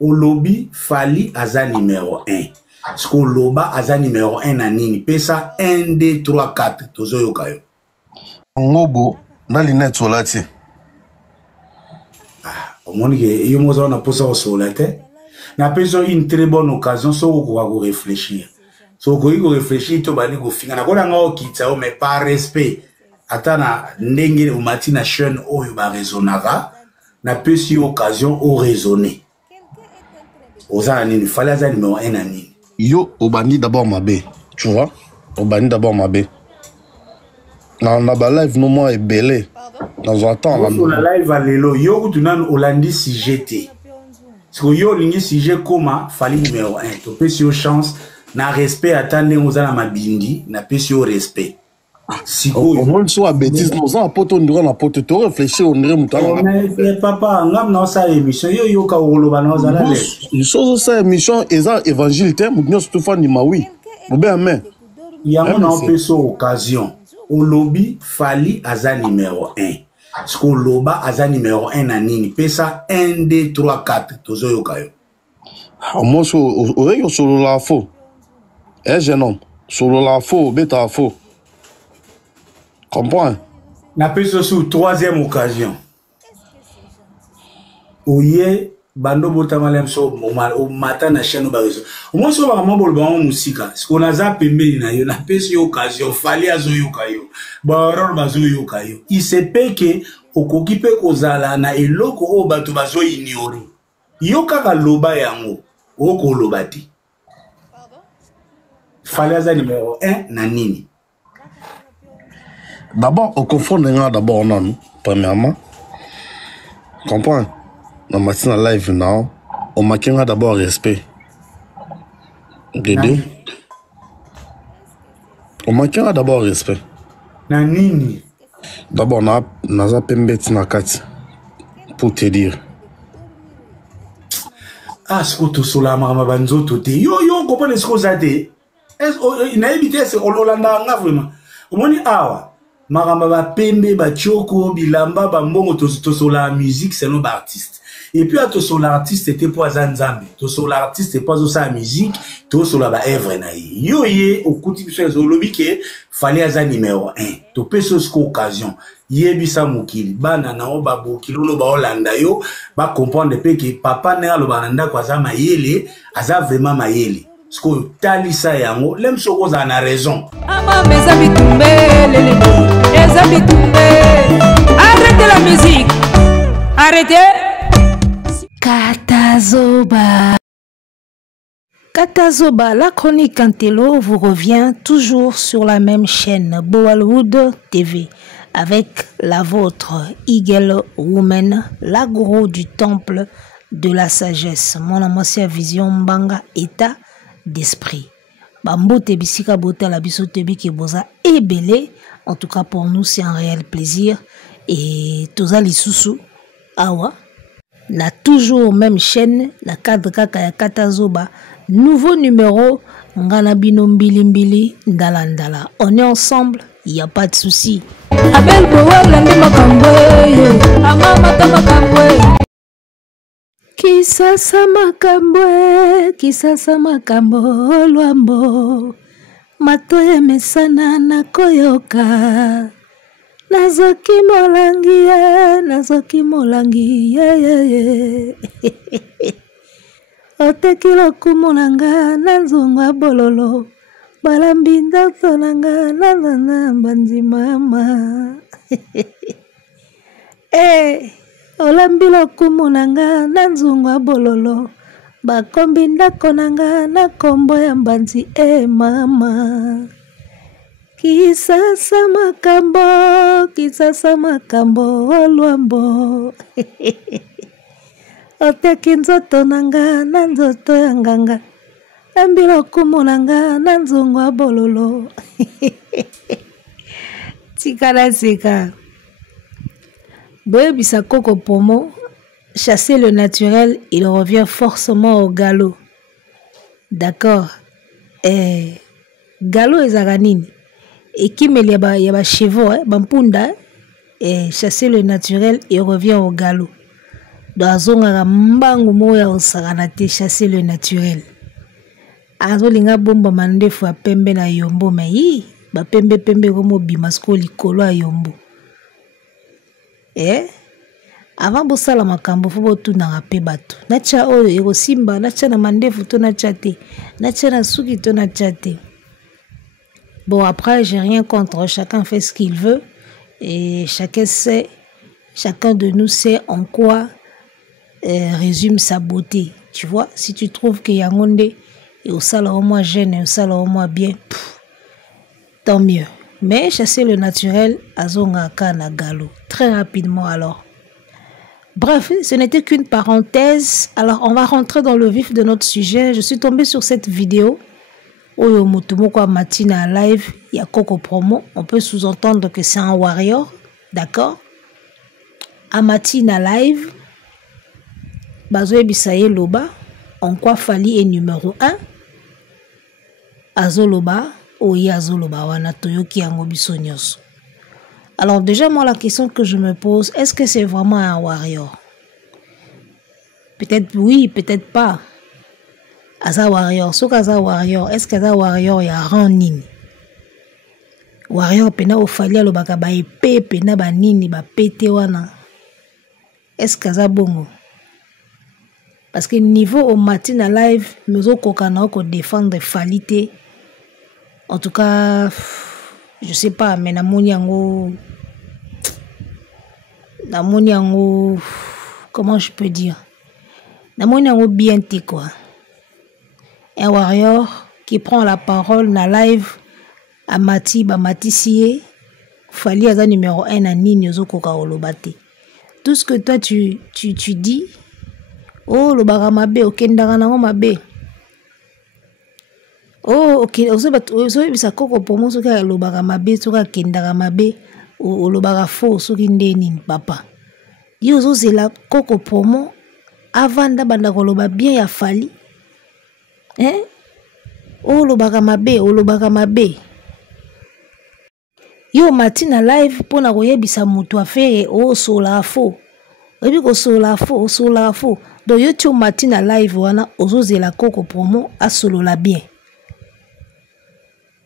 Olobi Fali aza numéro 1. Parce que Loba aza numéro 1 na nini. Pesa 1, 2, 3, 4. Tozo yoka yo. Ngobo, na linette solati. Au monde que yo moza na posa au solate. Na pesa une très bonne occasion so ko réfléchir. So ko réfléchir to bali ko finga na ko nga okitsa mais par respect. Atana ndenge o matina chaîne oyo ba raisonnera. Na pesa occasion au raisonner. Oza nini fallait aza numéro 1 na nini. Yo obani d'abord mabe, tu vois? Obani d'abord mabe. Na live no moi est belé. Dans un temps la live à lelo yo tu nan Holandi sujet té. Parce que yo lingi sujet comment Fali numéro 1. To pesi yo chance na respect atande oza na mabindi na pesi yo respect. Siko au moins soit bêtise nous en poto ndura na poto to réfléchir on dirait mutanga. Mais papa ngam na sa émission yo ka oloba na oza la le. Une chose ça émission eza évangile té mutnyo surtout fa ni mawi. Mobe amen. Yango na pesi occasion. Olobi Fali aza numéro 1. Parce que Loba aza numéro 1 na nini. Pesa 1, 2, 3, 4. Tozo yoka yo. Moi yo solo la faux. Jeune homme. Solo la faux, bêta faux. Comprends? Na pesa sous troisième occasion. Oye bando bota malem so o matin na chaîne ba réseau. Au moins so ba mambo ba musika. Ce qu'on a za pembeni na yo na pesa occasion Fali azo yoka yo. Ba ror bazo yoka yo. Il se peut que okoki pe kozala na eloko o bato bazo ignore. Yo kaka loba yango oko loba ti. Fali aza numéro 1 na nini. D'abord on confond d'abord non premièrement. Comprends? Dans matin live now, on m'a d'abord respect. Dédé. On m'a d'abord respect. Na nini? D'abord na za pembeti na kati. Pour te dire. Ah, ce que tu sola mama banzo tote. Yo comprends ce que ça dit. Est-ce na éviter c'est Olanda nga vraiment. Omoni awa. Maramba ba pembe ba choko bilamba ba mbongo to sola musique c'est nos artistes. Et puis à tout sur l'artiste c'était pour Zanzambe. Tout sur l'artiste c'est pas sa musique, tout sur la œuvre na yo ye au kuti biso lobby que fallait aza numéro 1. To peso ce occasion. Yebisa mukili bana na o babo kilolo ba Holanda yo ba comprendre pe que papa na lo bananda kwa za mayele aza vraiment mayele. Ce que talisa yango lem soko za na raison. Ama mezabi tumbe lele. Mezabi tumbe. Arrêtez la musique. Arrêtez. Katazoba. Katazoba, la chronique Antelo vous revient toujours sur la même chaîne, Boalwood TV, avec la vôtre, Eagle Woman, la gourou du temple de la sagesse. Mon amoncia vision mbanga état d'esprit. Bambo tebisika bota la biso tebi ke boza ebele. En tout cas pour nous c'est un réel plaisir. Et toza lisusu awa. La toujours même chaîne, la cadre kaka ya Katazoba, nouveau numéro, ngana bino mbili mbili, ndala ndala. On est ensemble, il n'y a pas de souci. Abel Boala ndi makambwe, amama tamakambwe. Kisasa makambwe, luambo, matoye mesana na koyoka. Nazoki molangi ye. Oteki lokumu nanga na nzungu bololo. Balambi ndoto nanga na mbanzi mama. Olambi lokumu nanga na nzungu bololo. Bakombi ndako nanga na kombo ya mbanzi mama. Kisasa makambo luambo. Oteki nzoto nanga na nzoto ya nganga. Ambilo kumu nanga na nzungu bololo. Tikala sika. Boye bisakoko pomo. Chasser le naturel, il revient forcément au galop. D'accord. Galop ezaganini. Et qui me yaba chevaux, bampunda, et chasser le naturel et revient au galop. azongaka mbangu moya osakana te chasser le naturel. Azolinga bomba mandefu ya pembe na yombo me yi ba pembe komo bimasko likolo ya yombo. Avant bosala makambo fo botunanga pe bato. Nacha oyo ekosimba, nacha na mandefu to nacha te. Nacha na suki to nacha te. Bon, après, j'ai rien contre. Chacun fait ce qu'il veut. Et chacun de nous sait en quoi résume sa beauté. Tu vois, si tu trouves qu'il y a un monde et au salon au moins jeune et au salon au moins bien, tant mieux. Mais chasser le naturel, azonga kana galo. Très rapidement alors. Bref, ce n'était qu'une parenthèse. Alors, on va rentrer dans le vif de notre sujet. Je suis tombée sur cette vidéo. Oyo Mutumoko Matina live, il y a Coco Promo. On peut sous-entendre que c'est un warrior. D'accord? À Matina live, Bazoe Bisaye Loba, en quoi Fali est numéro 1. Azoloba, Oye Azoloba, Wana Toyoki Angobiso Nyoso. Alors déjà, moi, la question que je me pose, est-ce que c'est vraiment un warrior? Peut-être oui, peut-être pas. Aza warrior, so kaza warrior, est-ce que Aza warrior ya rang nini? Warrior pena ofalia lo baka ba epé pena ba nini ba pété wana. Est-ce que Aza bongo? Parce que niveau au matin à live, nous okokana ko défendre Falité. En tout cas, je sais pas, mais namoni yango comment je peux dire? Namoni yango bien té quoi. Un warrior qui prend la parole na live à Mati Sié, Fali Aza numéro 1 à Nini Ozokoka Olobate. Tout ce que toi tu dis, oh le baramabe, ok ndaranango mabe. Oh ok, ozo bisa koko pomo soka le baramabe soka kendaramabe ou le barafo soki ndeni papa. Yo ozo zela koko pomo avant da banda koloba bien ya Fali. Oh le baramabe. Yo matina live pona koyebisa mutu affaire o sola fo. Ebi ko sola fo. Donc yo tu matina live wana ozozela koko promo a solo la bien.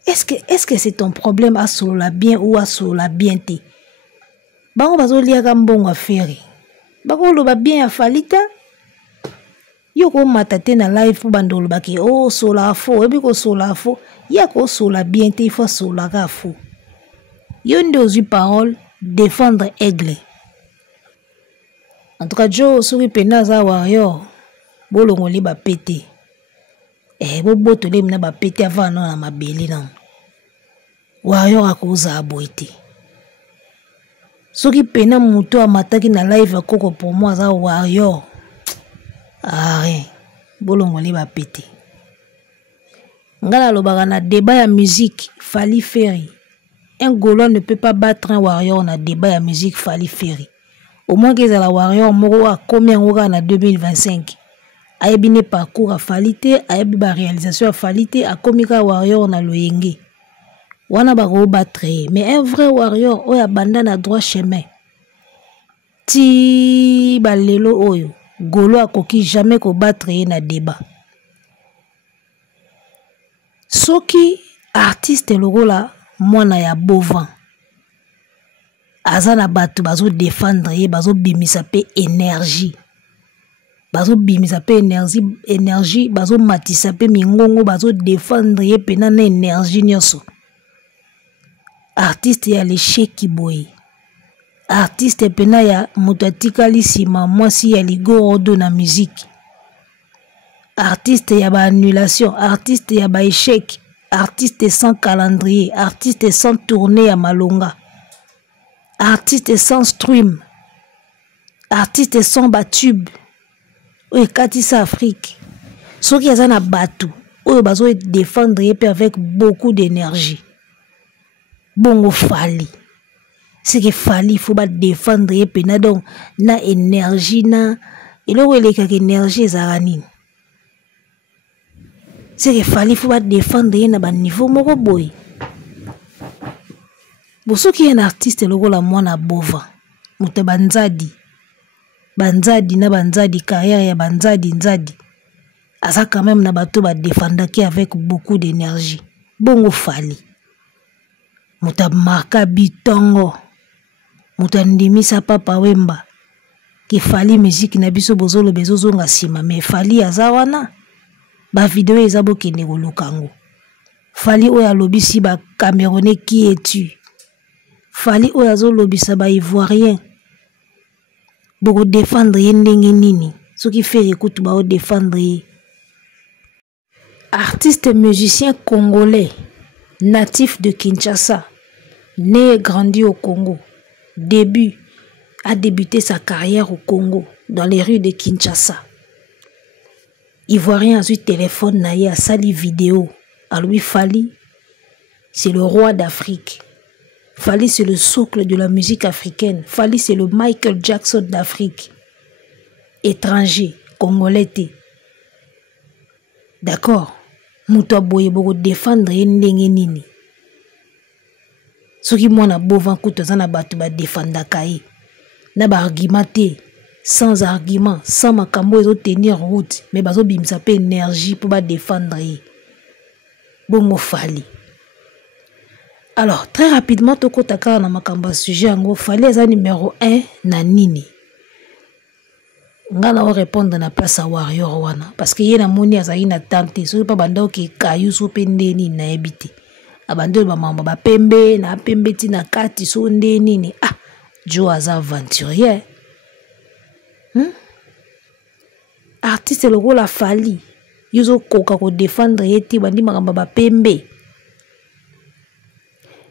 Est-ce que c'est ton problème à solo la bien ou à solo la bien te? Bango bazo liaka mbongo affaire. Bango lo ba bien ya Falita. Yo ko matate na live pour bandolo baki oh sola fo ebi ko sola fo ya ko sola bien te faut sola ka fo. Yo ndozu parole défendre aigle. En tout cas Joe souri pena za warrior bolongoli ba pété. Bo botole mina ba pété avant non na mabeli non. Warrior akoza aboité. Soki pena muto amataki na live akoko pour moi za warrior. Rien. Bolongoli ba pété. Ngala lobaka na débat ya musique Fali Ferry. Un Gaulois ne peut pas battre un warrior na débat ya musique Fali Ferry. Au moins que la warrior moko a combien oka na 2025. Ayebi parcours à Falité, ayebi ba réalisation à Falité, a komika warrior na loyenge. Wana ba ko battre, mais un vrai warrior oya banda na droit chemin. Ti balelo oyo. Golo akoki jamais ko battre na débat. Soki artiste lokola mwana ya Bovan. Aza na batu bazo défendre ye bazo bimisa pe énergie. Bazo bimisa pe énergie bazo matisa pe mingongo bazo défendre ye pena na énergie nyoso. Artiste ya l'échec boy. Artiste pena ya mutatikali sima mwasi ya ligoro na musique. Artiste ya ba annulation, artiste ya ba échec, artiste sans calendrier, artiste sans tournée à malonga. Artiste sans stream, artiste sans batube. Oye Katisa Afrique. Ceux qui ont battu, oye bazo défendre avec beaucoup d'énergie. Bongo Fali. C'est que Fali faut pas défendre pena donc na énergie na elo ele ka énergie zarani. C'est que Fali faut pas défendre na ba niveau moko boy. Pour ceux qui est un artiste logo la mwana Bova, Mutebanzadi. banzadi na banzadi carrière ya banzadi nzadi aza quand même na bato ba défendaki avec beaucoup d'énergie bongo Fally muta marka bitongo muta ndimisa Papa Wemba ki Fally musique na biso bozolo bezozonga sima mais Fally aza wana ba vidéo eza bokende kolukango Fally oyo alobisi ba Camerounais qui es-tu Fally oyo azolobisa ba Ivoirien boko défendre ye ndenge nini soki faire écoute ba défendre ye. Artiste musicien congolais natif de Kinshasa, né et grandi au Congo, a débuté sa carrière au Congo dans les rues de Kinshasa. Ivoirien a eu téléphone naïe à sali vidéo à lui Fally, c'est le roi d'Afrique. Fally c'est le socle de la musique africaine. Fally c'est le Michael Jackson d'Afrique. Étranger, congolais. D'accord. Muto boye boko défendre ndenge nini. Soki mwana bovan kuto zana batu ba défendre kaye. Na ba argumenté sans argument, sans makambo ezo tenir route, mais bazo bimsa pe énergie pour ba défendre. Bongo Fally. Alors, très rapidement, toko taka na makamba sujet ango Fally eza numéro 1 na nini. Nga na répondre na place à Warrior wana parce que yena moni azali na tante so pa banda ki kayu so pendeni na ebité. Abando ba mamba ba pembe na pembe ti na kati so ndeni ni ah jo aza aventurier. Artiste le rôle a Fally. Yuzo koka ko défendre yeti bandi makamba ba pembe.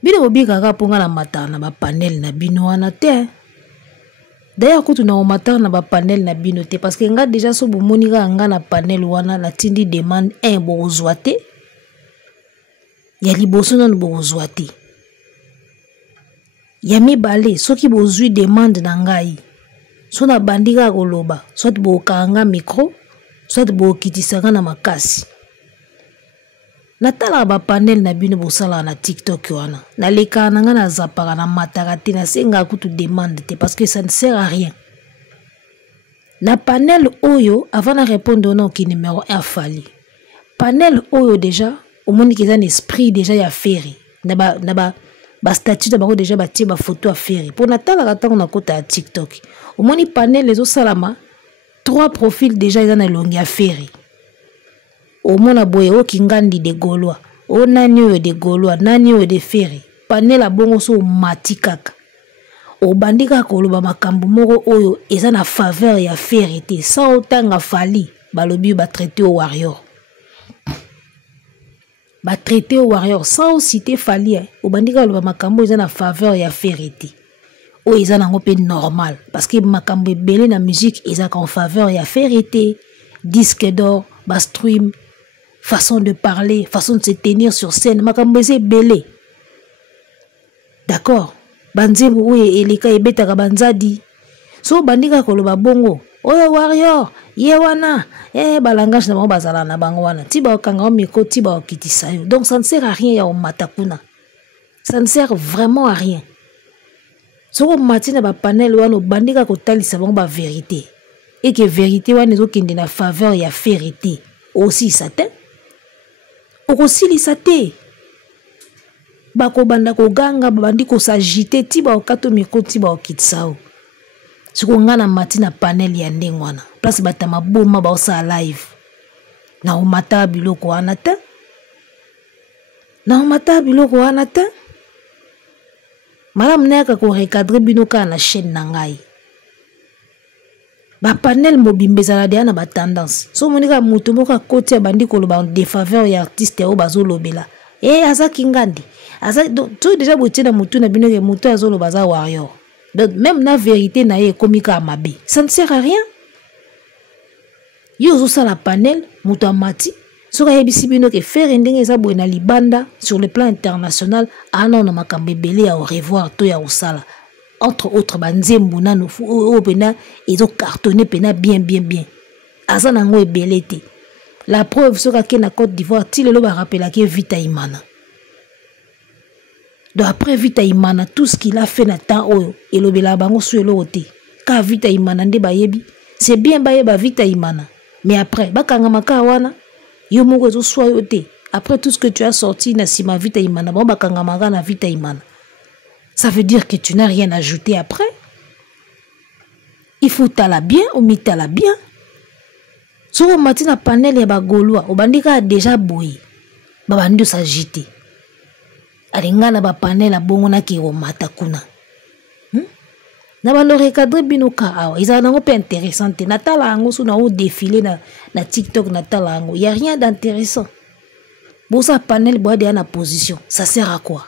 Bino bobika ka ponga na matana ba panel na bino wana te. D'ailleurs kutu na matana na ba panel na bino te parce que nga déjà so bomoni ka nga na panel wana la tindi demande 1 bozwa te. Ya liboso na bozwa te. Ya mibale soki bozwi demande na ngai. So na bandika koloba, soit bokanga micro, soit bokitisanga na makasi. Natala ba panel na bino bosala na TikTok wana. Na leka nanga na zapaka na mataka te na senga kutu demande te parce que ça ne sert à rien. Na panel oyo avant na répondre non ki numéro 1 Fally. Panel oyo déjà au monde qui a un esprit déjà ya ferry. Na ba statut de bango déjà batie ba photo à ferry. Pour natala katango na kota ya TikTok. Au monde panel les salama 3 profils déjà ils en longi à ferry. O mona boye o kingandi de Gaulois o nani oyo de Gaulois nani oyo de Ferry panela bongo so matikaka o bandika koloba makambo moko oyo eza na faveur ya Ferry te sa otanga Fally balobi ba traité au Warrior sans citer Fally o bandika koloba makambo eza na faveur ya Ferry te o eza nango pe normal parce que makambo ebele na musique eza en faveur ya Ferry te disque d'or ba stream façon de parler, façon de se tenir sur scène, makambese belé. D'accord? Banzembu ouye eleka ebeta ka banzadi. So bandika koloba bongo. Oya Warrior, ye wana, balangage na bango bazala na bango wana. Tiba okanga miko, tiba okitisa yo. Donc ça ne sert à rien ya o matakuna. Ça ne sert vraiment à rien. So ko matina ba panel wana bandika ko talisa bango ba vérité. Et que vérité wana zo kende na faveur ya vérité. Aussi satin. Aussi li sate. Bako banda ko ganga bandi ko s'agiter tiba okato miko tiba okitsao. Siko ngana matina panel ya ndengwana. Place batama boma ba osa live. Na umata biloko wana te. Madame neka ko recadrer binoka na chaîne na ngai. Ba panel mobimbezala dia na ba tendance so monika mutu moka koti bandi koloba défaveur ya artiste o bazolobela aza kingandi aza tout déjà botie na mutu na bino ke mutu azoloba za Warrior donc même na vérité na ye komika mabe ça ne sert à rien yo zo sala panel mutu amati so ka yebisi bino ke faire ndenge eza boye na libanda sur le plan international ana na makambe belé ya au revoir to ya osala. Entre autres, banzembu nanu o pena ils ont cartonné pena bien. Asa nango ebelete. La preuve sera que na Côte d'Ivoire, ti le ba rappela que Vita Imana. Donc après Vita Imana, tout ce qu'il a fait na temps oyo, elobela bango suelo ote. ka vita imana nde bayebi. C'est bien bayeba vita imana. Mais après, bakangama ka wana, yo moko zo swa yo te. Après tout ce que tu as sorti na sima vita imana, bon bakangama ka na vita imana. Ça veut dire que tu n'as rien ajouté après. Il faut tala bien ou mi tala bien. Soko matina panel ya bagolwa, obandika déjà boyi. Babandi s'agiter. Alinga na ba panel bongo na ki o mata kuna. Na bando recadrer binoka awa, ils ont un peu intéressant. Natala ango sou na o défilé na TikTok natala ango. Il y a rien d'intéressant. Bon ça panel bois de na position, ça sert à quoi?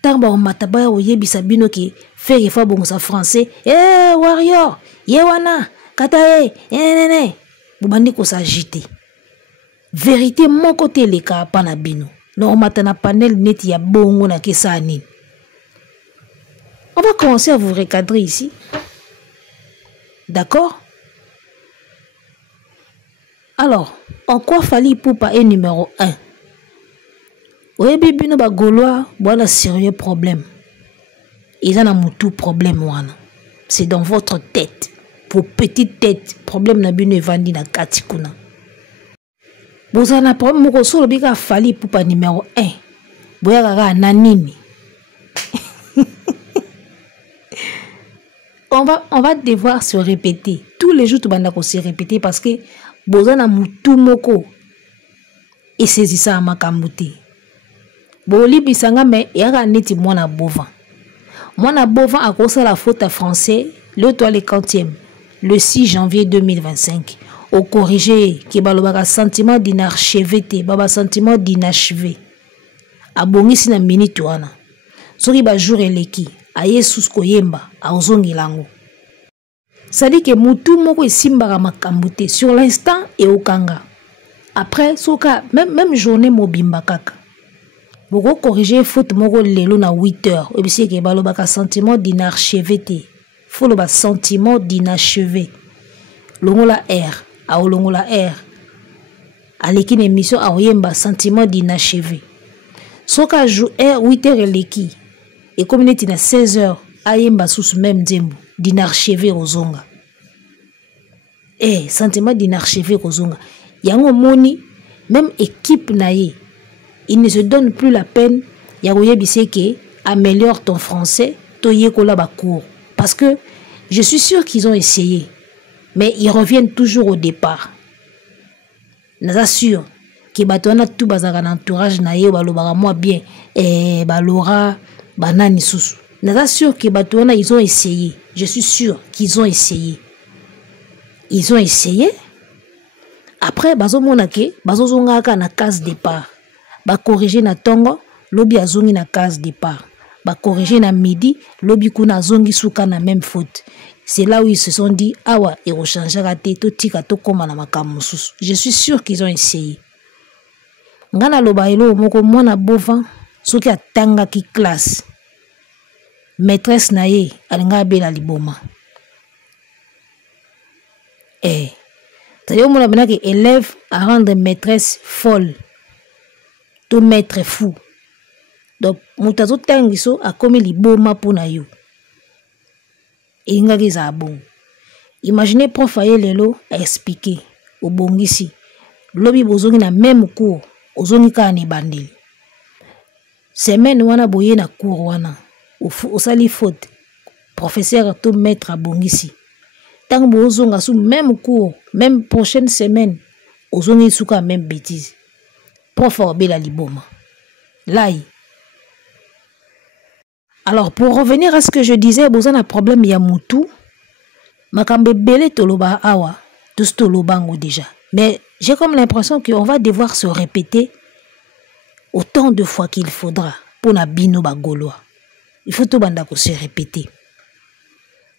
Tamba o mataba o yebisa bino ki faire effort bon ça français. Eh warrior, yewana, katae, nene. Bubandi ko s'agiter. Vérité mon côté les cas pana bino. Non matana panel net ya bongo na kesani. On va commencer à vous recadrer ici. D'accord? Alors, en quoi Fally Ipupa est numéro 1? Oui, bibino ba Gaulois, voilà sérieux problème. Ils en ont tout problème, wana. C'est dans votre tête. Vos petites têtes. Problème na bino evandi na katikuna. Vous en avez problème, moko solo bika Fally Ipupa numéro 1. Boya kaka nanini. On va devoir se répéter. Tous les jours, tu vas se répéter parce que Bozana Moutou Moko et saisissa à Makamouté. Boli Bissanga, mais il y a un neti mona bovan. Mona bovan a causé la faute à français, le toit le 40e, le 6 janvier 2025. Au corrigé, qui balobaka sentiment d'inachevé, baba sentiment d'inachevé. A bongisi na minute wana. Soki ba jour eleki. Aye susko yemba a ozongi lango. Ça dit que mutu moko esimbaka makambuté sur l'instant et au kanga. Après soka même journée mobimba kaka. Boko corriger faute moko lelo na 8h. Ebisi ke balobaka sentiment d'inachevé te. Faut le sentiment d'inachevé. Longola R a longola R. Aleki na émission a yemba sentiment d'inachevé. Soka jou R 8h eleki. Et comme il est à 16h, ayemba sous même dembo, d'inarchevé aux onga. Eh, sentiment d'inarchevé aux onga. Yango moni, même équipe naïe, il ne se donne plus la peine. Yagoye biseke, améliore ton français, toye kola ba cours. Parce que je suis sûr qu'ils ont essayé, mais ils reviennent toujours au départ. Naza sûr que batona tout bazaka entourage naïe balobaka moi bien, balora. Banani susu. N'est-ce sûr que Batouana ils ont essayé. Je suis sûr qu'ils ont essayé. Ils ont essayé. Après, bazo monake, bazo zongaka na case départ. Ba corriger na tongo, lobi azongi na case départ. Ba corriger na midi, lobi kuna zongi suka na même faute. C'est là où ils se sont dit awa et rechange raté to tika to koma na makamu susu. Je suis sûr qu'ils ont essayé. Ngana loba elo moko mona bovan. Ceux qui attendent qui classe, maîtresse naïe, alinga bela liboma. Eh, d'ailleurs, mon abonné que élève à rendre maîtresse folle, tout maître fou. Donc, mutazo tangiso a commis liboma pour naïo. Inga giza bon. Imaginez prof aye lelo a expliqué au bongisi. Lobi bozongi na même cours, ozongi ka ni bandeli. Semaine wana boye na cours wana au sali faute professeur to maître abongisi tant bozonga sous même cours même prochaine semaine ozongi suka même bêtise prof obela liboma lai. Alors pour revenir à ce que je disais bozana problème ya mutu makambe belé toloba awa tous tolobango déjà mais j'ai comme l'impression qu'on va devoir se répéter autant de fois qu'il faudra pour na bino ba Gaulois. Il faut tout banda ko se répéter.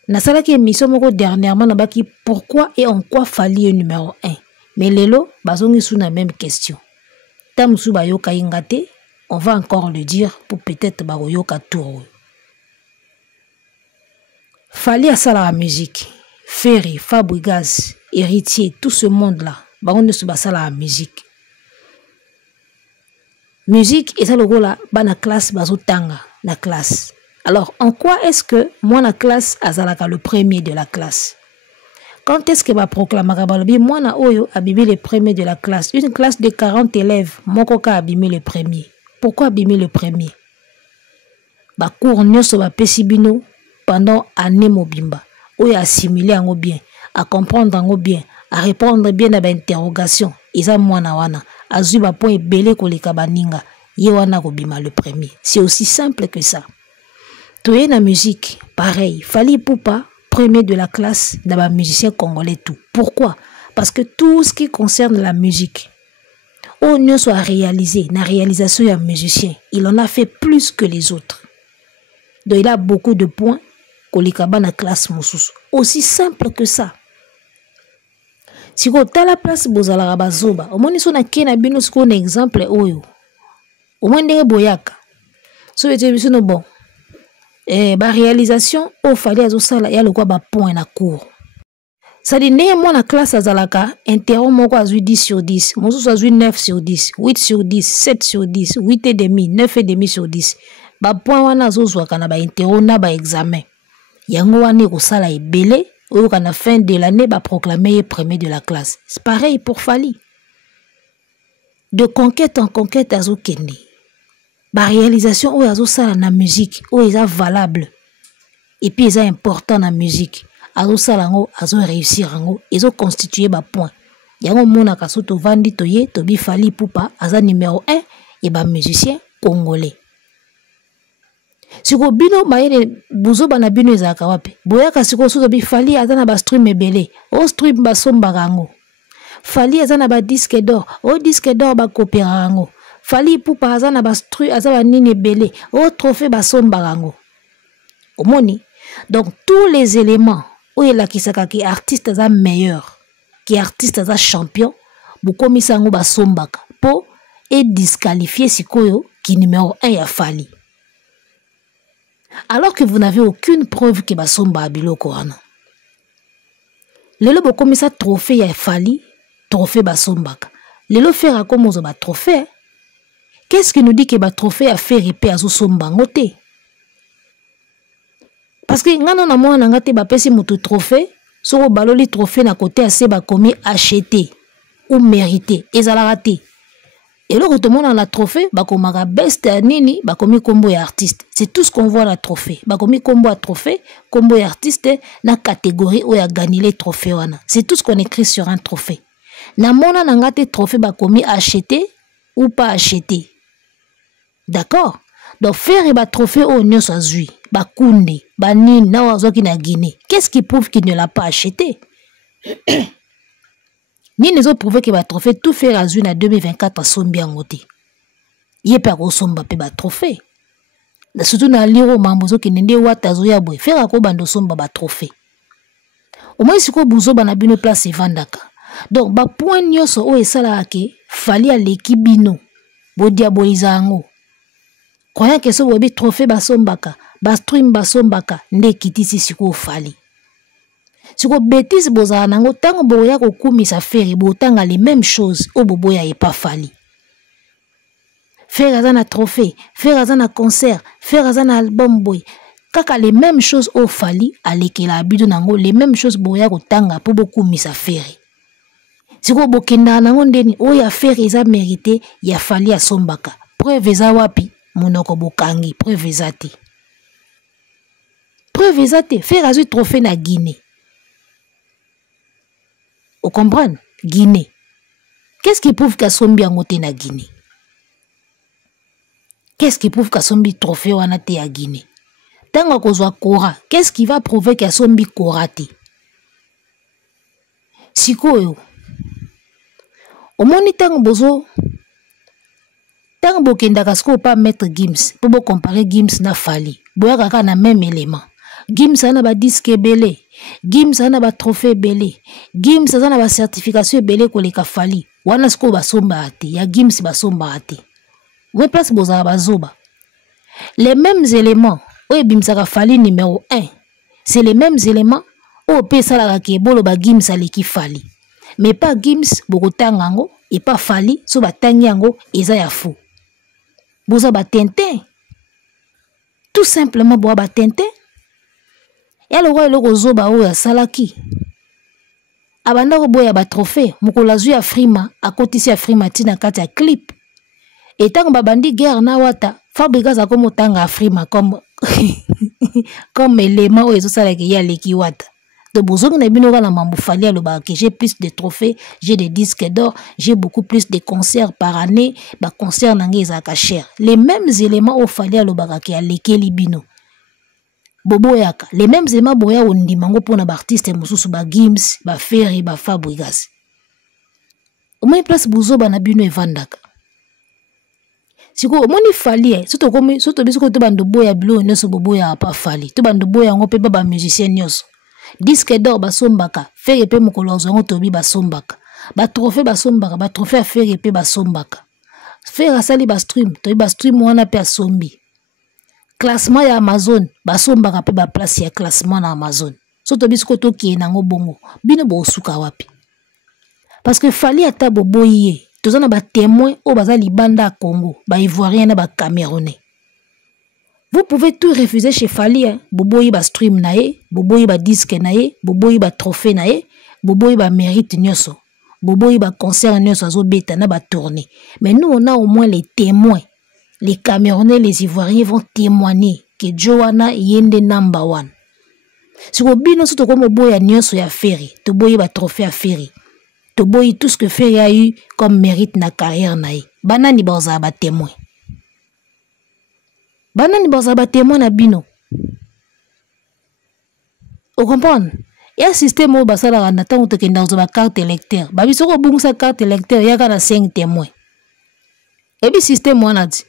Na sala ki émission moko dernièrement na baki pourquoi et en quoi Fally est numéro 1. Mais lelo bazongi sous la même question. Tamsu ba yoka ingate, on va encore le dire pour peut-être ba yoka tour. Fally a sala la musique. Ferry, Fabregas, Héritier, tout ce monde là, ba on ne se basa la musique. Musique et ça le rôle là, ba na classe bazo tanga na classe. Alors, en quoi est-ce que moi, la classe, azalaka le premier de la classe? Quand est-ce que va proclamer moi, na oyo, abimi le premier de la classe? Une classe de 40 élèves, mon coca abimi le premier. Pourquoi abimi le premier? Ba cours nyoso ba pesibino pendant année mobimba. Oyo assimiler ango bien, à comprendre ango bien, à répondre bien à ba interrogation. Isa mwana wana, azui ba point belé koleka baninga. Ye wana kobima le premier. C'est aussi simple que ça. Toye na musique, pareil. Fally Ipupa, premier de la classe d'un musicien congolais tout. Pourquoi? Parce que tout ce qui concerne la musique, on ne soit réalisé, la réalisation d'un musicien, il en a fait plus que les autres. Donc il a beaucoup de points kolikaba na classe mosusu. Aussi simple que ça. Si vous avez la place bozala bazoba, au moins si on a kena bino si on exemple oyo. Au moins ndenge boyaka. So ete biso no bon. Ba réalisation au fallait azosala ya le quoi ba point na cours. Ça dit ndenge moi na classe azalaka interro moko azui 10 sur 10, mosusu azui 9 sur 10, 8 sur 10, 7 sur 10, 8 et demi, 9 et demi sur 10. Ba point wana azozwaka na ba interro na ba examen. Yango wana ko sala ebele ou à la fin de l'année ba proclamer premier de la classe. C'est pareil pour Fally. De conquête en conquête azokende. Ba réalisation ou azosala na musique ou est valable. Et puis c'est important na musique. Azosala ngo azo réussir ngo, ezo constituer ba point. Yango mona kasoto vandi toye tobi Fally Ipupa aza numéro 1 et ba musicien congolais. Siko bino maele buzo bana bino ezaka wapi boyaka siko so bi Fally azana ba stream ebele o stream ba somba rango Fally azana ba disque d'or o disque d'or ba kopera rango Fally Ipupa azana ba stream azaba nini ebele o trophée ba somba rango omoni. Donc tous les éléments où il a qui saka ki artiste aza meilleur qui artiste aza champion bukomi sango ba sombaka po et disqualifié sikoyo qui numéro 1 ya Fally. Alors que vous n'avez aucune preuve que basomba abiloko wana. Lelo bokomi sa trophée ya Fally, trophée basombaka. Lelo faire comme ozo ba trophée. Qu'est-ce qui nous dit que ba trophée a fait ripé azo somba ngote? Parce que ngana na mwana ngate ba pesi mutu trophée, soko baloli trophée na côté assez ba komi acheté ou mérité, ezala raté. Et là, quand on a la trophée, bakomaka best nini, bakomi combo et artiste. C'est tout ce qu'on voit la trophée. Bakomi combo à trophée, combo et artiste, na catégorie où il a gagné les trophées. C'est tout ce qu'on écrit sur un trophée. Na mona nangate trophée bakomi acheté ou pas acheté. D'accord? Donc faire et ba trophée au nyo soit zui, bakunde, banine, na wazoki na Guinée. Qu'est-ce qui prouve qu'il ne l'a pas acheté? Ni ne ont prouvé que ba trophée tout fait à Zune à 2024 à sombi en côté. Yé pas gros somba pe ba trophée. La surtout na liro mambozo qui n'ende wata zoya boy faire à ko bando somba ba trophée. Au moins si ko buzo bana bino place evandaka. Donc ba point nyoso o esala ke Fally à l'équipe bino bo diaboliza ngo. Croyant que ce webi trophée ba sombaka, ba stream ba sombaka nde kitisi siko Fally. Si vous bêtise boza nango tango boya ko kumisa feri botanga les mêmes choses au boboya et pas Fally. Faire azana trophée, faire azana concert, faire azana album boy. Kaka les mêmes choses au Fally aleke la abido nango les mêmes choses boya ko tanga pour beaucoup misa feri. Si vous bokenda nango ndeni o ya feri eza mérité ya Fally a sombaka. Preuve eza wapi monoko bokangi preuve eza te. Preuve eza te faire azu trophée na Guinée. Vous comprenez? Guinée. Qu'est-ce qui prouve qu'à sombi en côté na Guinée? Qu'est-ce qui prouve qu'à sombi trophée ou anate à Guinée? Tango kozwa Kora, qu'est-ce qui va prouver qu'à sombi Korate? Sikoyo. Au moni tango bozo. Tango bokenda kasko pas mettre Gims. Pour comparer Gims na Fally. Boya kaka na même élément. Gims ana ba disque belé. Gims ana ba trophée belé. Gims ana ba certification belé koleka Fally. Wana sko ba somba ate. Ya Gims ba somba ate. Ou place boza ba zoba. Les mêmes éléments. Ou bimsaka Fally numéro 1. C'est les mêmes éléments. Ou pesa la ke bolo ba Gims aleki Fally. Mais pas Gims bokotanga ngo et pas Fally so ba tangi ngo eza ya fou. Boza ba tintin. tout simplement boa ba tente ya le roi eloko zoba oyo asalaki abanda ko boya ba trophée mokolo azwi ya frima akotisi ya frima tina kati ya clip etango babandi guerre na wata Fabregas akomotanga frima comme comme élément oyo ezosalaki ya leki wata de bozongi na bino kana mambo fali aloba que j'ai plus de trophées, j'ai des disques d'or, j'ai beaucoup plus de concerts par année, ba concert nange ezaka cher. Les mêmes éléments au fali aloba que alekeli bino. Bobo yaka, les mêmes éléments boya ondimango pona ba artiste mususu ba Gims, ba Ferry, ba Fabregas. Au moins place bozoba na bino evandaka. Siko moni fali soto komi soto bisiko to bando boya bilo neso boboya pa fali. To bando boya ngo pe ba musicien nyos. Disque d'or basombaka, faire epé mokolo zongo tobi basombaka. Ba trophée basombaka, ba trophée à faire epé basombaka. Faire asali ba stream, tobi ba stream wana pe asombi. Classement ya Amazon, basombaka pe ba place ya classement na Amazon. So tobi siko to ki nango bongo, bino bo suka wapi. Parce que fali ata boboye, tozana ba témoin o baza libanda à Congo, ba ivoirien na ba camerounais. Vous pouvez tout refuser chez Fali, hein. Boboyi ba stream nae, boboyi ba disque nae, boboyi ba trophée nae, boboyi ba mérite nyoso, boboyi ba concert nyoso azo beta na ba tournée. Mais nous on a au moins les témoins. Les Camerounais, les Ivoiriens vont témoigner que Joanna yende number one. Si vous bino soto comme boya nyoso ya Ferry, to boyi ba trophée à Ferry, to boyi tout ce que Ferry a eu comme mérite na carrière nae. Banani baza ba témoin. Banani baza ba témoin na bino. Vous comprenez? Il y a un système où basala na tango to kenda ba carte électeur. Ba biso ko bungisa carte électeur yaka na 5 témoins. Et bi système wana dit.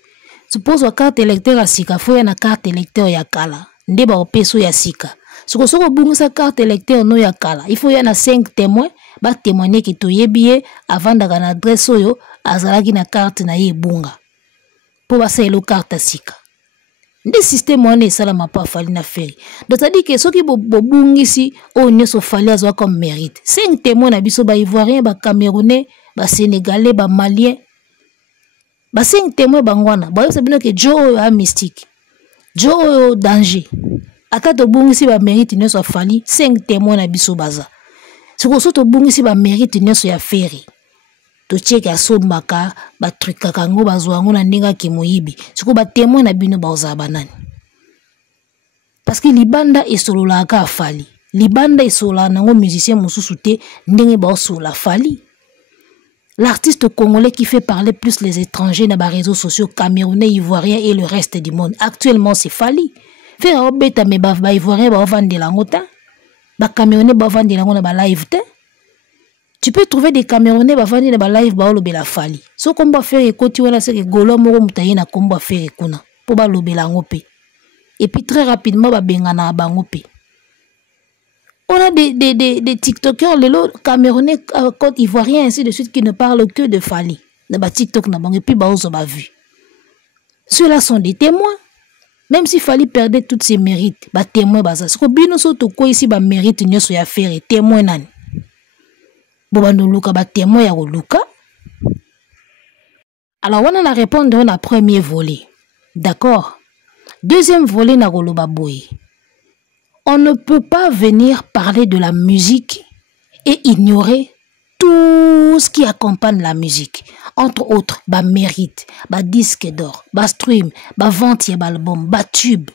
Suppose wa carte électeur a sika fo ya na carte électeur ya kala. Nde ba opeso ya sika. Soko bungisa carte électeur no ya kala. Il faut ya na 5 témoins ba témoigner ki to yebiye avant daga na adresse oyo azalaki na carte na ye bunga. Po ba sa elo carte sika. Nde système wana esalama pa fali na Ferry. Donc ça dit que soki bobungisi o nyoso fali azwa comme mérite. 5 témoins na biso ba ivoirien, ba camerounais, ba sénégalais, ba malien. Ba 5 témoins bangwana. Ba yosa bino ke Joe a mystique. Joe danger. Ata to bungisi ba mérite nyoso fali 5 témoins na biso baza. Siko so to bungisi ba mérite nyoso ya Ferry. To cheke asombaka ba trikaka ngo bazwango na ndinga kimoyibi siko ba témoin na bino baoza banani parce que libanda esolola ka fali libanda esola nango musicien mususu te ndenge baosola fali l'artiste congolais qui fait parler plus les étrangers na ba réseaux sociaux camerounais ivoiriens et le reste du monde actuellement c'est Fali faire obeta me ba ivoirien ba vandela ngota ba camerounais ba vandela ngona ba live te. Tu peux trouver des Camerounais qui vont dans live ba fali. So comme ba faire ekoti wana c'est que golo moko mutaye na komba faire ekuna po ba lobela ngope. Et puis très rapidement ba bengana bango pe. On a des TikTokers les Camerounais Côte ivoiriens ainsi de suite qui ne parlent que de Fali. Na ba TikTok na bango et puis ba ozo ba vu. Ceux-là sont des témoins. Même si Fali perdait tous ses mérites, ba témoin baza. Ce que bino so to ko ici ba mérite nyoso ya faire témoin nani. Bobando luka ba témoin ya luka. Alors on a répondu dans la premier volet. D'accord. Deuxième volet na goloba boy. On ne peut pas venir parler de la musique et ignorer tout ce qui accompagne la musique. Entre autres, ba mérite, ba disque d'or, ba stream, ba vente ya album, ba tube,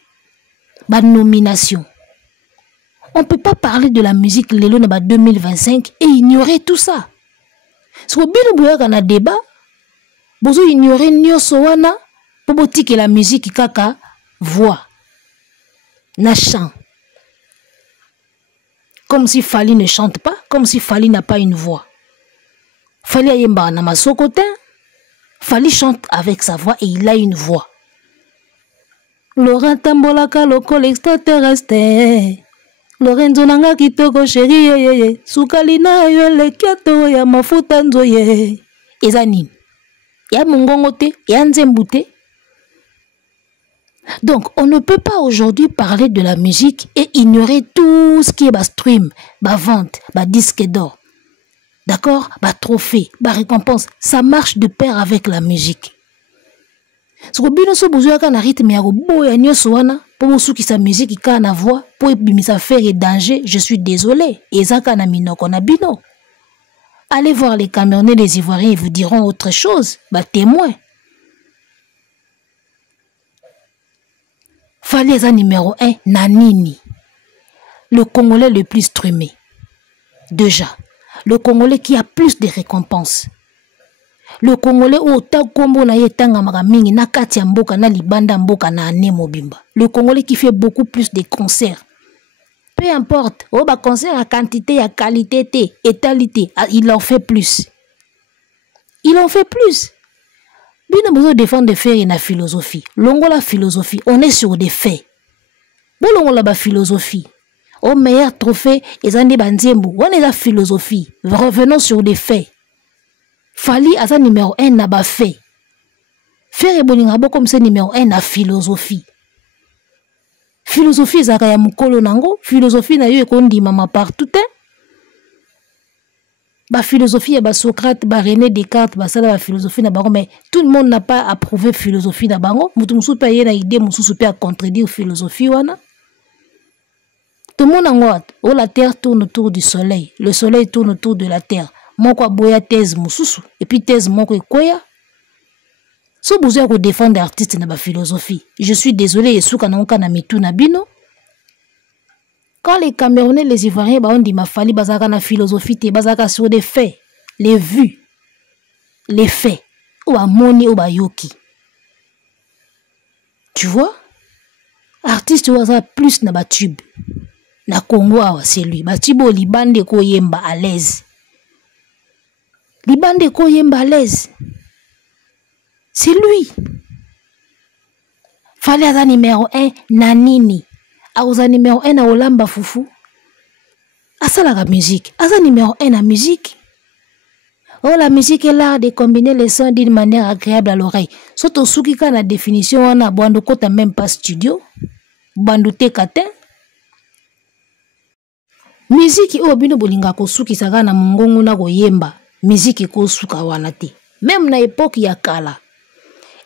ba nomination. On ne peut pas parler de la musique lelo na 2025 et ignorer tout ça. Si vous bien un débat, vous ignorez nyoso wana pour que la musique kaka voix na chant. Comme si Fali ne chante pas, comme si Fali n'a pas une voix. Fali ayemba na masokotin, Fali chante avec sa voix et il a une voix. Laurent Tambolaka loko l'extraterrestre. Lorenzo nanga kitoko chéri ye sukali na yo le kiato ya mafuta nzoye ezani ya mungongo te ya nzembu te. Donc on ne peut pas aujourd'hui parler de la musique et ignorer tout ce qui est bas stream, bas vente, bas disque d'or. D'accord? Bas trophée, bas récompense, ça marche de pair avec la musique. Ce que bino so besoin ka na rythme ya boya nyoso wana pour souki sa musique ka na voix pour bimisa faire danger, je suis désolé. Ezaka na minoko na bino. Allez voir les Camerounais, les Ivoiriens, ils vous diront autre chose. Bah témoin. Fallait ça numéro 1, Nanini. Le Congolais le plus streamé. Déjà, le Congolais qui a plus de récompenses. Le Congolais où autant combo na yetanga maramingi na kati ya mboka na libanda mboka na ane mobimba. Le Congolais qui fait beaucoup plus de concerts. Peu importe, oh bah concert à quantité, à qualité, étalité, il en fait plus. Il en fait plus. Bien besoin de défendre de faire une philosophie. Longo la philosophie, on est sur des faits. Bon longo la philosophie. Au meilleur trophée, ezandi banzembo, on est la philosophie. Revenons sur des faits. Fali à sa numéro 1 n'a pas fait. Faire boningabo comme c'est numéro 1 na philosophie. Philosophie ezaka ya mukolo nango, philosophie na yo ekondi mama partout te. Ba philosophie ya ba Socrate, ba René Descartes, ba sala ba philosophie na bango, mais tout le monde n'a pas approuvé philosophie na bango. Mutu mususu pe yena idée mususu pe a contredire philosophie wana. Tout le monde en oh la terre tourne autour du soleil, le soleil tourne autour de la terre. Moko boya thèse mususu et puis thèse moko ekoya. So besoin de défendre l'artiste na ba philosophie. Je suis désolé, Yesuka na onka na mitu na bino. Quand les Camerounais, les Ivoiriens, on dit ma fali bazaka na philosophie, te bazaka sur des faits, les vues, les faits, ou à moni ou à yoki. Tu vois? Artiste ou a plus na ba tube. Na Congo c'est lui. Ba tube au Libande ko yemba à l'aise. Libande ko yemba à l'aise. C'est lui. Fallait à numéro 1, Nanini. À numéro 1, à Olamba Foufou. À ça la musique. À ça numéro 1, la musique. Oh, la musique est l'art de combiner les sons d'une manière agréable à l'oreille. Surtout ceux qui ont la définition, on a Bando Kota même pas studio. Bando Tekate. Musique est au bino bolinga ko suki saga na mungongo na ko yemba. Musique ko suka wanate. Même na époque ya kala.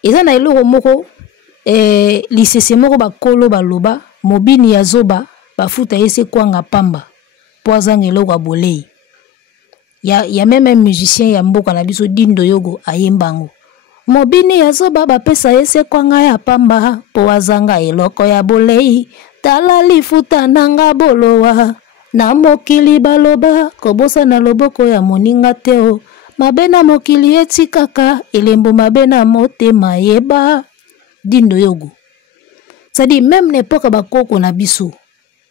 Eza na eloko moko lisese moko bakolo baloba mobini ya zoba bafuta yese kwanga pamba poazanga eloko abolei ya même un musicien ya mboka na biso Dindo Yogo ayembango mobini ya zoba bapesa yese kwanga ya pamba poazanga eloko ya bolei tala lifuta nanga bolowa na mokili baloba kobosa na loboko ya moninga teo mabena mokili eti kaka elembo mabena motema yeba Dindo Yogo. C'est-à-dire même n'époque bakoko na biso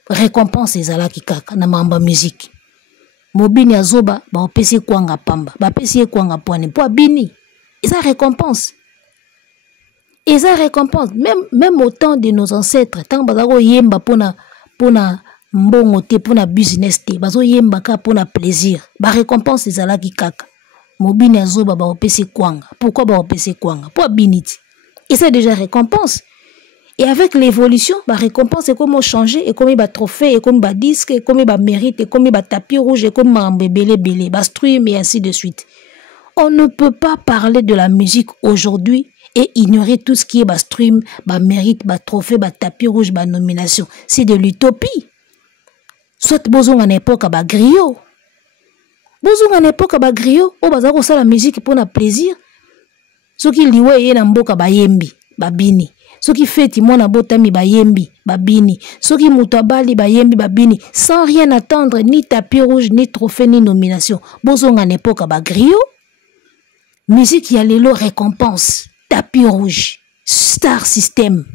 récompense ezalaki kaka na mamba musique. Mobini azoba ba opesi kwanga pamba, ba pesi kwanga poane po bini. Et ça récompense. Et ça récompense même au temps de nos ancêtres tant bazako yemba pona mbongo te pona business te bazo yemba ka pona plaisir. Ba récompense ezalaki kaka. Mobini azoba ba opesi kwanga. Pourquoi ba opesi kwanga? Po biniti. Et c'est déjà récompense. Et avec l'évolution, la récompense est comment changer, et comme il va trophée, et comme il va disque, et comme il va mérite, et comme il va tapis rouge, et comme il va stream, et ainsi de suite. On ne peut pas parler de la musique aujourd'hui et ignorer tout ce qui est stream, mérite, trophée, tapis rouge, nomination. C'est de l'utopie. Soit besoin en époque à griot. Besoin en époque à griot, ou bazako ça la musique pour na plaisir. Ce qui liwe ye na mboka bayembi, babini. Ce qui fait timona botami bayembi, babini. Ce qui mutabali bayembi, babini. Sans rien attendre, ni tapis rouge, ni trophée, ni nomination. Bozonga en époque ba griot. Musique y a les lots récompense. Tapis rouge. Star system.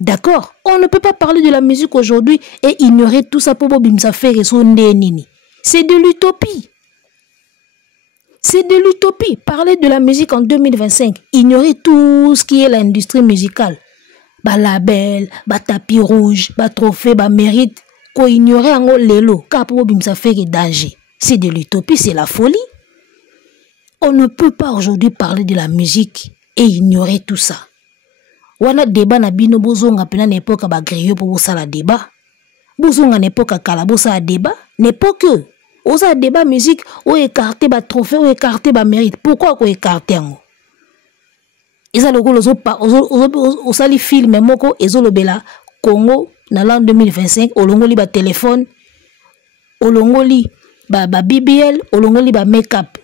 D'accord? On ne peut pas parler de la musique aujourd'hui et ignorer tout ça pour bimsa faire et son nini. C'est de l'utopie. C'est de l'utopie. Parler de la musique en 2025, ignorer tout ce qui est l'industrie musicale. Ba label, ba tapis rouge, ba trophée, ba mérite, qu'on ignorer en lelo, car pour ça fait danger. C'est de l'utopie, c'est la folie. On ne peut pas aujourd'hui parler de la musique et ignorer tout ça. Wana débat na bino bozonga pena n'époque ba griot pour ça la débat. Bozonga n'époque kala bosa débat, n'époque osa débat musique ou écarter ba trophée ou écarter ba mérite. Pourquoi qu'on écarter en? Eza lokolo au sali film moko ezolobela Congo na l'an 2025 olongoli ba téléphone olongoli ba BBL olongoli ba make-up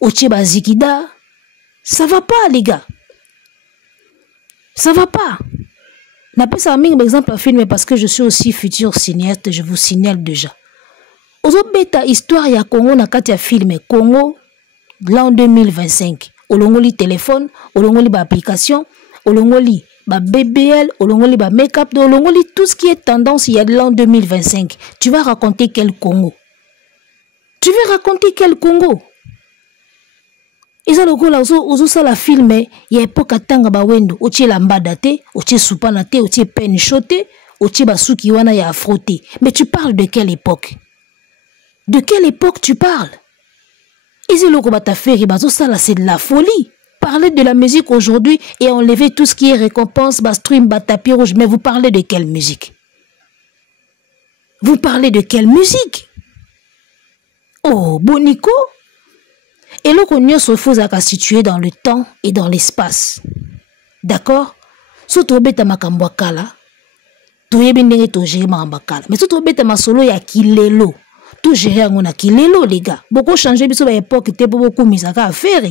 oche ba zikida. Ça va pas les gars. Ça va pas. N'a pas ça un exemple à filmer parce que je suis aussi futur cinéaste, je vous signale déjà. Ozo beta histoire ya Congo na kati ya film Congo l'an 2025. Olongoli téléphone, olongoli ba application, olongoli ba BBL, olongoli ba make-up, olongoli tout ce qui est tendance il y a de l'an 2025. Tu vas raconter quel Congo? Tu veux raconter quel Congo? Eza lokola ozo sala filme ya époque tanga ba wendo, otie lambada te, otie soupana te, otie pen choté, otie basuki wana ya afroté. Mais tu parles de quelle époque? De quelle époque tu parles? Eza loko bata feri bazo sala c'est de la folie. Parler de la musique aujourd'hui et enlever tout ce qui est récompense, bas stream, bas tapis rouge, mais vous parlez de quelle musique? Vous parlez de quelle musique? Oh, Bonico. Et là, qu'on se faut situé dans le temps et dans l'espace. D'accord? Surtout, beta makambo kala. Tu es bien de to gérer makambo kala. Mais surtout, beta ma solo ya kilelo. Tout gérer ngona kilelo, les gars. Beaucoup changé, biso ba époque, te beaucoup misaka à faire.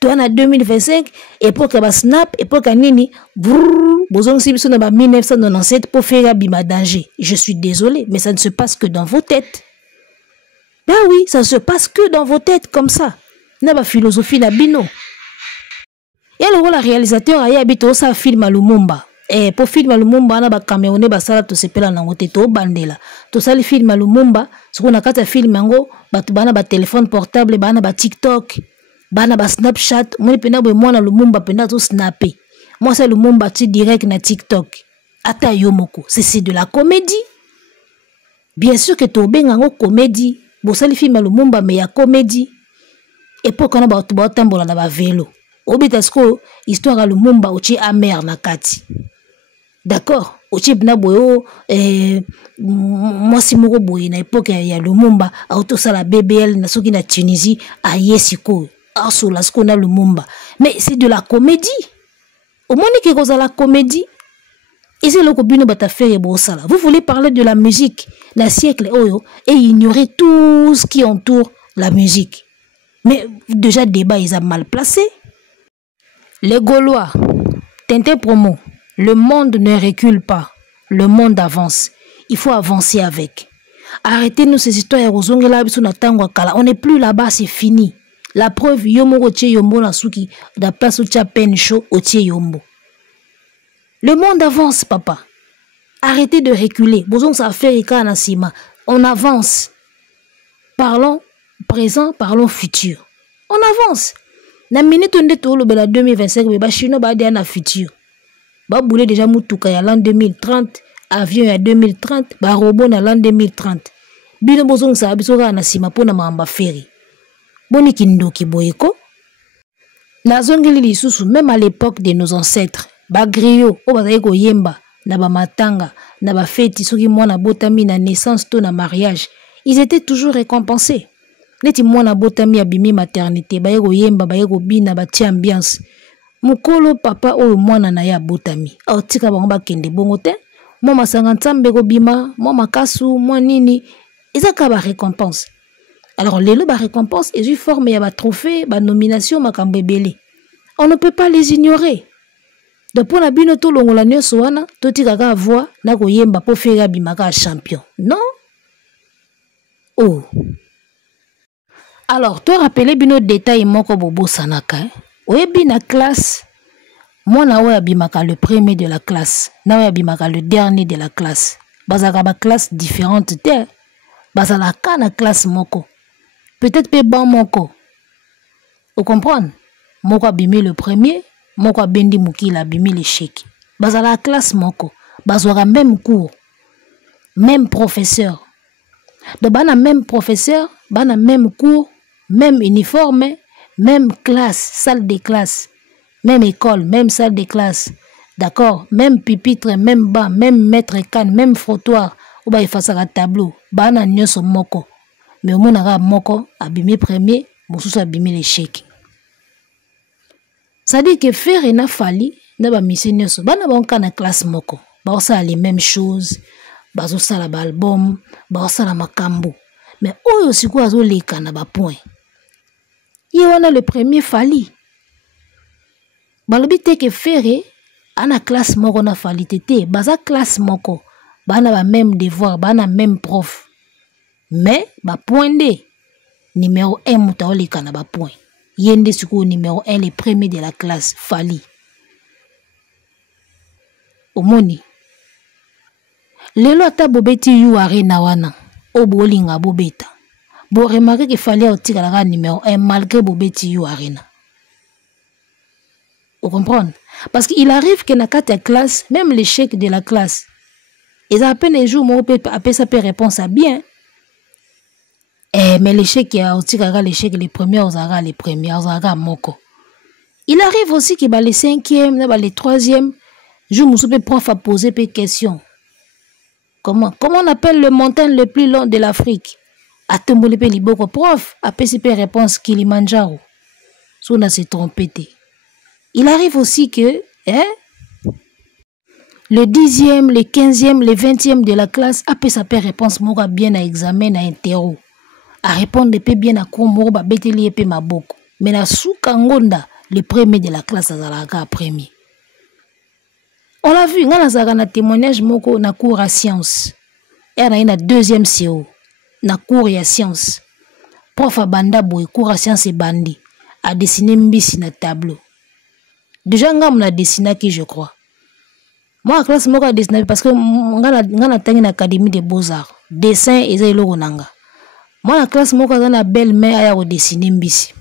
Toi, en 2025, époque ba snap, époque nini, brrr, bozong si biso na ba 1997 pour faire bima danger. Je suis désolé, mais ça ne se passe que dans vos têtes. Ben oui, ça se passe que dans vos têtes comme ça. Na ba philosophie na bino. Et alors la réalisateur a habité ça film à Lumumba. Et pour film à Lumumba na ba Camerounais ba sala to sepela na ngote to bandela. To sali film à Lumumba, ce qu'on a kata film ngo ba bana ba téléphone portable bana ba TikTok, bana ba Snapchat, moi pena bo moi na Lumumba pena to snapper. Moi c'est Lumumba ti direct na TikTok. Ata yo moko, c'est de la comédie. Bien sûr que to benga ngo comédie. Bo sali film à Lumumba mais ya comédie. Et pour qu'on a ba tambola na ba vélo. Obitasko histoire à Lumumba ochi amer na kati. D'accord? Ochi bna boyo moi si moko boye na époque ya Lumumba auto sala BBL na soki na Tunisie a yesiko. Aso la sko na Lumumba. Mais c'est de la comédie. Au moins que cause la comédie. Et c'est le cobino bata faire bo sala. Vous voulez parler de la musique na siècle oyo et ignorer tout ce qui entoure la musique. Mais déjà, le débat, ils ont mal placé. Les Gaulois, Tintin promo, le monde ne recule pas, le monde avance. Il faut avancer avec. Arrêtez-nous ces histoires. On n'est plus là-bas, c'est fini. La preuve, yomo otie yombo na suki, da place où tu as peine chaud, otie yombo. Le monde avance, papa. Arrêtez de reculer. Bozong ça fait on avance. Parlons présent, parlons futur. On avance. Na minute on est au bela 2025, mais chino ba dia na futur. Ba boule déjà mutuka ya l'an 2030, avion ya 2030, ba robot na l'an 2030. Bino bozong sa bisoka na sima pona mamba feri. Boni kindoki boyeko. Na zongeli lisusu même à l'époque de nos ancêtres, ba griot o ba ko yemba na ba matanga, na ba feti soki mwana botami na naissance to na mariage, ils étaient toujours récompensés. Neti mwana botami abimi maternité bayeko yemba bayeko bina batia ambiance mukolo papa oyo mwana na ya botami aotika bango bakende bongo te mo masanga ntambe ko bima mo makasu mo nini ezaka ba récompense. Alors lelo ba récompense ezu forme ya ba trophée ba nomination makambo ebele. On ne peut pas les ignorer. Donc pour la bino to longola nyoso wana totika ka voix na ko yemba po fera bimaka champion. Non? Oh. Alors, toi rappelez bien nos détails moko bobo sanaka. Oyebi na classe, moi na oya bimaka le premier de la classe, na oya bimaka le dernier de la classe. Bazaka ba classe différente te. Bazalaka na classe moko. Peut-être pe ban moko. Vous comprenez? Moko abimi le premier, moko abendi mukila abimi le chèque. Bazala classe moko. Bazwaka même cours, même professeur. Donc bana même professeur, bana même cours, même uniforme, même classe, salle de classe, même école, même salle de classe, d'accord, même pupitre, même banc, même maître canne, même frottoir, ou ba ifasaka tableau, bana nyoso moko, mais au moins moko abimi premier, mosusu abimi l'échec. Ça dit que faire et na fali, na ba missionnaire so, bana ba onka na classe moko, ba osala les mêmes choses, ba osala ba album, ba osala makambo. Mais oyo siko azo leka na ba point. Ye wana le premier fali. Balobi te que faire ana classe moko na fali tete, baza classe moko, bana ba même devoir, bana même prof. Mais ba point de numéro 1 muta oleka na ba point. Yende siko numéro 1 le premier de la classe fali. Omoni. Lelo ata bobeti yu arena wana. O bolinga bobeta. Bo remarquer que fallait otika la numéro 1 malgré bobeti yu arena. Vous comprenez? Parce qu'il arrive que dans la classe, même l'échec de la classe, ils ont à peine un jour, mon peut appeler ça réponse à bien. Mais l'échec qui a l'échec les premiers, on aura les premiers, on aura moko. Il arrive aussi que les cinquièmes, les troisièmes, je me souviens prof a posé des questions. Comment on appelle le montagne le plus long de l'Afrique? A tombé les liboko prof a PCP réponse Kilimanjaro. So on a s'est trompé. Il arrive aussi que le 10e, le 15e, le 20e de la classe a PCP réponse mora bien à examen à interro. A répondre bien à cours mora beteli epé maboko. Mais na soukangonda le premier de la classe azalaka premier. On l'a vu, on a un témoignage moko na cours à science. Et on a une deuxième CO na cours à science. Prof Abanda boy cours à science et bandi a dessiné mbisi na tableau. Déjà on a dessiné qui je crois. Moi à classe moko a dessiné parce que on a tangi na académie des beaux-arts. Dessin et zelo nanga. Moi à classe moko a belle main aya ko dessiner mbisi.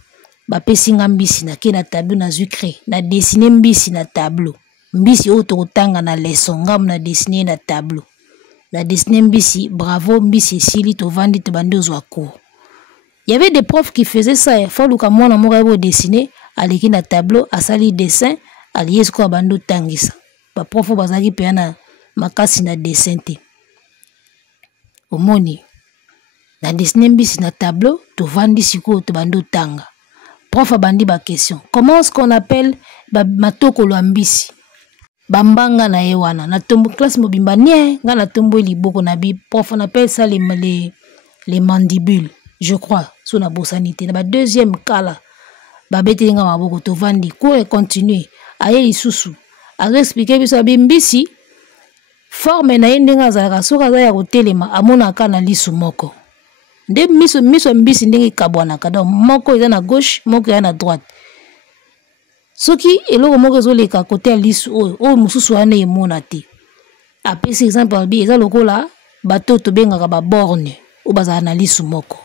Ba pesinga mbisi na ke na tableau na sucré na dessiner mbisi na tableau. Mbisi ototanga na leçon ngam na dessiner na tableau. Na dessiner mbisi, bravo mbisi sili to vandi to bande ozwa cours. Il y avait des profs qui faisaient ça, il faut que moi na mo dessiner, aleki na tableau, asali dessin, alié ko bando tangisa. Ba prof bazaki pe na makasi na dessin te. Omoni. Na dessiner mbisi na tableau, to vandi siko to bando tanga. Prof abandi ba question. Comment est-ce qu'on appelle matoko lo mbisi? Bambanga na ewana na tombo classe mobimba nie nga na tombo liboko na bi prof on appelle ça les mandibules je crois sous la bossanité na ba deuxième kala ba betelinga maboko to vandi cours continuer aye lisusu a expliquer biso bimbisi forme na yendenga za soka za ya kotelema amona kana lisu moko nde miso mbisi ndenge kabwana kada moko eza na gauche moko eza na droite. Soki eloko moko zoleka côté lisu o mususu ane emona te. Apesi exemple albi eza lokola bato to bengaka ba borne o baza na lisu moko.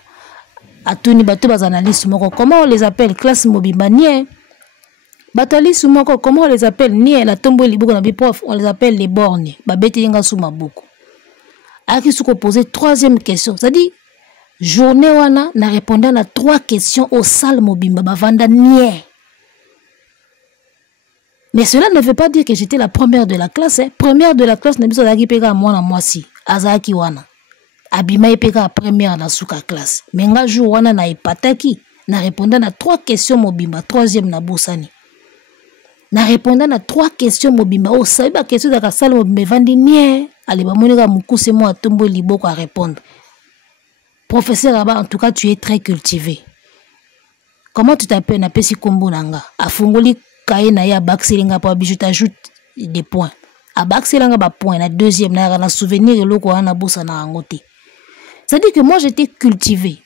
Atuni bato baza na lisu moko. Comment on les appelle? Classe mobimba nie. Bato lisu moko comment on les appelle? Nie la tombo liboko na bi prof on les appelle les bornes. Ba beti nga suma boko. Aki suko poser troisième question. Ça dit journée wana na répondant à 3 questions au salle mobimba ba vanda nie. Mais cela ne veut pas dire que j'étais la première de la classe. Première de la classe, n'abiso daki peka moi na moi si. Azaki wana. Abima peka première na suka classe. Mais nga jour wana na epataki. Na répondant à 3 questions mobimba. Troisième na bosani. Na répondant à 3 questions mobimba. Oh, ça ba question da ka salle mobimba vandi nie. Ale ba monika mukuse mo atombo liboko à répondre. Professeur Aba, en tout cas, tu es très cultivé. Comment tu t'appelles na pesi kombo nanga? Afungoli Kaye na ya bakselinga pa bijou t'ajoute des points. A bakselinga ba point na deuxième na souvenir loko na bossa na angote. Ça dit que moi j'étais cultivé.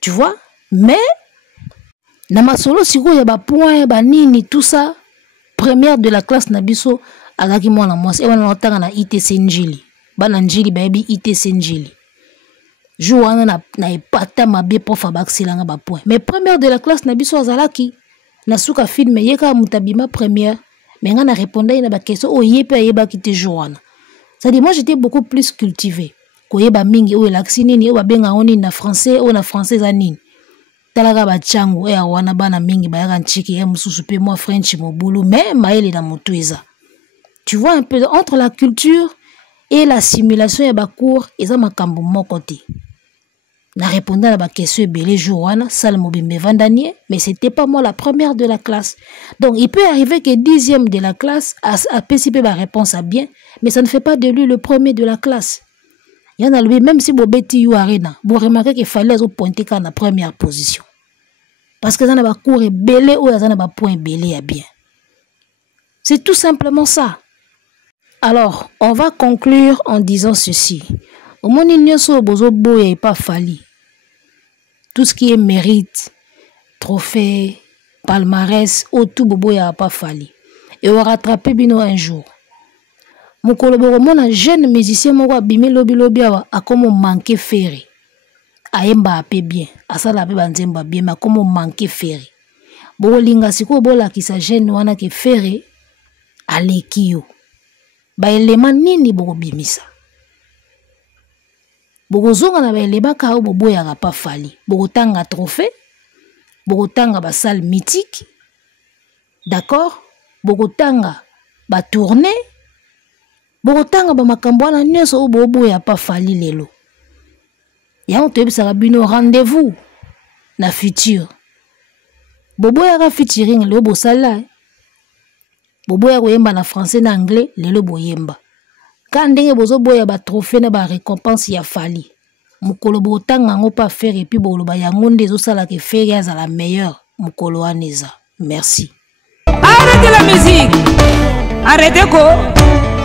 Tu vois? Mais na masolo siko ya ba point ba nini tout ça première de la classe na biso azaki mwana mwasi e wana otanga na ITC Njili. Bana Njili ba yebi ITC Njili. Jo wana na epata mabe prof bakselinga ba point. Mais première de la classe na biso azalaki Nasuka film yeka mutabima première mais on a répondu à la question oh yepe yeba kite joana. Ça dit moi j'étais beaucoup plus cultivé. Ko yeba mingi o laxini ni o babenga oni na français o na français anini. Talaga ba chango e wana bana mingi ba yaka nchiki e mususu pe moi French mobulu mais maele na motueza. Tu vois un peu entre la culture et la simulation ya ba cours eza makambo moko te. Na répondant à ma question belé Joana, Sal Mobimbe Vandanier, mais c'était pas moi la première de la classe. Donc il peut arriver que 10e de la classe a PCP ma réponse à bien, mais ça ne fait pas de lui le premier de la classe. Il y en a lui, même si Bobeti you arena, vous remarquez qu'il fallait pointer quand la première position. Parce que ça n'a pas cours belé ou ça n'a pas point belé à bien. C'est tout simplement ça. Alors, on va conclure en disant ceci. Au moins, il n'y a pas fallu. Tout ce qui est mérite, trophée, palmarès, tout bobo n'a pas fallu. Et on va rattraper bino un jour. Mon collaborateur, mon jeune musicien, moi, bimé lobi a comme manqué ferré. Aemba ape bien, asala ape banzemba bien, mais comme manqué ferré. Bo linga siko bola ki sa jeune wana ke ferré, alekio. Ba elema nini bo bimisa. Bokozonga na baeleba ka o boboya ga pa fali. Bokotanga trophée, bokotanga ba salle mythique. D'accord? Bokotanga ba tournée. Bokotanga ba makambo na nyeso o boboya pa fali lelo. Ya on te bisaka bino rendez-vous na futur. Boboya ga featuring le bo sala. Boboya ko yemba na français na anglais lelo boyemba. Quand ndenge bozo boya ba trophée na ba récompense ya fali. Mukolo botanga ngo pa faire et puis boloba yango ndezo sala ke faire ya la meilleure mukolo aneza. Merci. Arrêtez la musique. Arrêtez quoi?